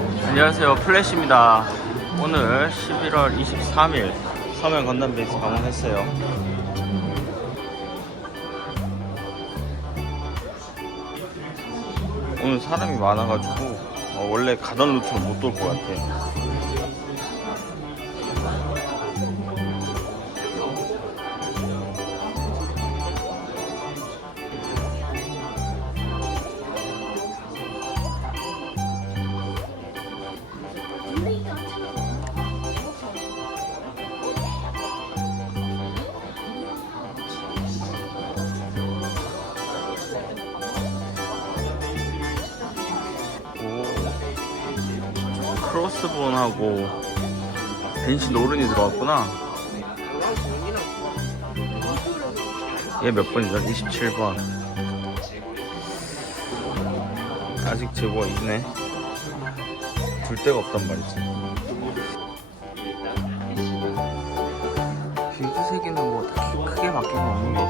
안녕하세요. 플래시입니다. 오늘 11월 23일 서면 건담 베이스 방문했어요. 오늘 사람이 많아가지고 어, 원래 가던 루트로 못 돌 것 같아 크로스본하고 벤시 노른이 들어왔구나. 얘 몇 번이죠? 27번. 아직 제보가 있네. 둘 데가 없단 말이지. 빌드색이는 뭐 딱히 크게 바뀐 건 없는 것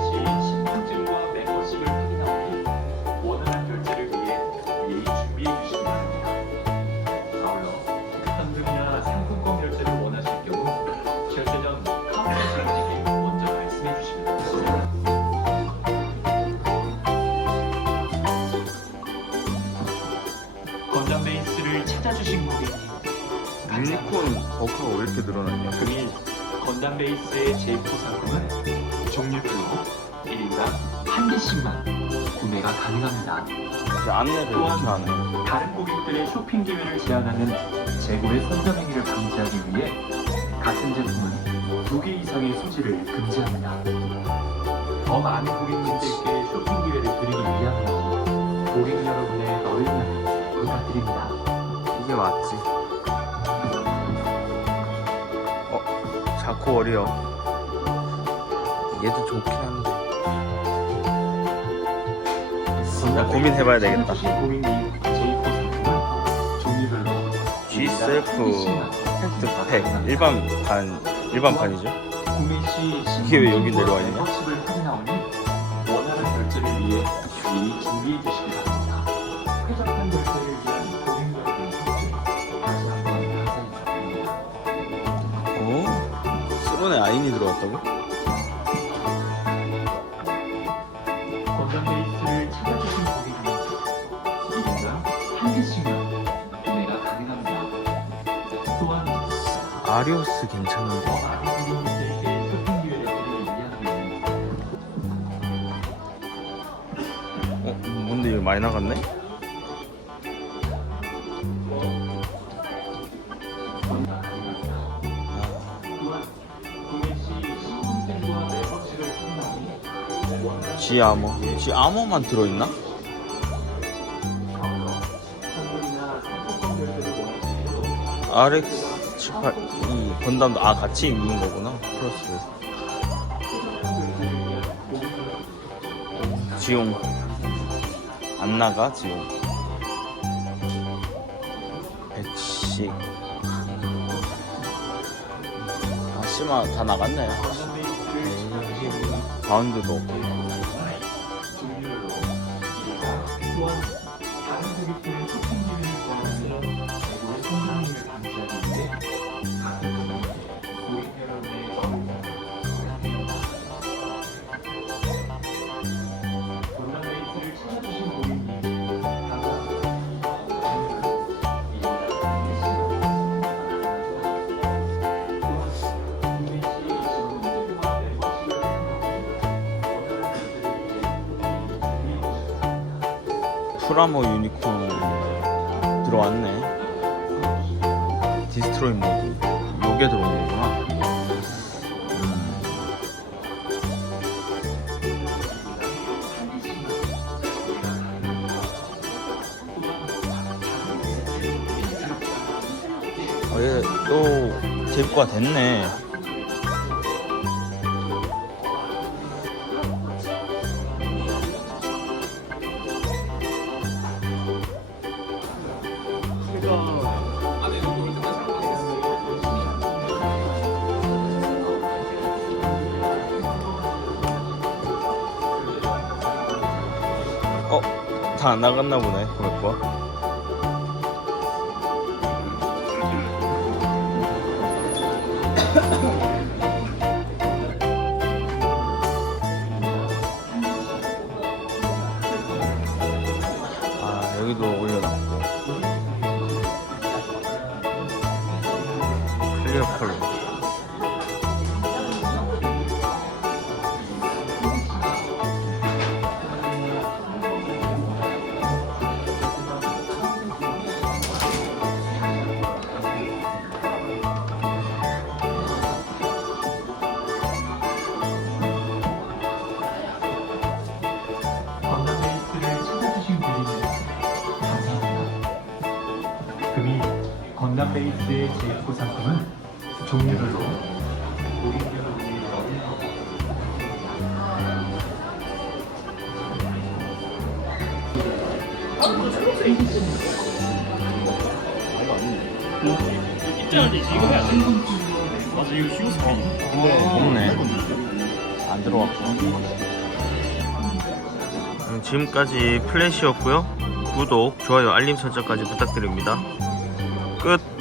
주신 고객님 유니콘 버크가 왜 이렇게 늘어났냐 금일 건담 베이스의 제품 상품은 종류별로 1인당 한 개씩만 구매가 가능합니다. 안내를 이렇게 하네 다른 고객들의 쇼핑 기회를 제한하는 재고의 선점 행위를 방지하기 위해 같은 제품은 두 개 이상의 소지를 금지합니다. 더 많은 고객님들께 맞지 어? 자코 워리어 얘도 좋긴 한데 나 고민해봐야 되겠다 찾아주신 고객님 제이포 상품은 종류별로 G 셀프 팩트 팩 일반 판 일반판이죠 이게 왜 여기 내려와 있냐? 원하는 결제를 위해 미리 준비해 주시기 바랍니다. 결 오? 스론에 아인이 들어왔다고? 건담 베이스를 찾아주신 고객님 1인당 한 개씩만 구매가 가능합니다. 또한 아리오스 괜찮은데 많은 고객님들께 쇼핑 기회를 드리기 위함입니다. 어? 뭔데 이거 많이 나갔네? G 아머 G 아머만 들어있나? RX 78 이 건담도 아 같이 있는 거구나. 플러스. 지용. 안 나가 지용. 배치. 아씨마 다 나갔네. 바운드도 없고 프라모 유니콘 들어왔네. 디스트로이 모드 요게 들어온 거구나. 음. 어, 얘 또 제입구가 됐네 어? 다 안 나갔나 보네 고맙고 아 여기도 금이 건담 베이스의 제9 상품은 종류별로 없네. 안 들어왔고. 음, 지금까지 플래시였고요. 구독, 좋아요, 알림 설정까지 부탁드립니다. 끝.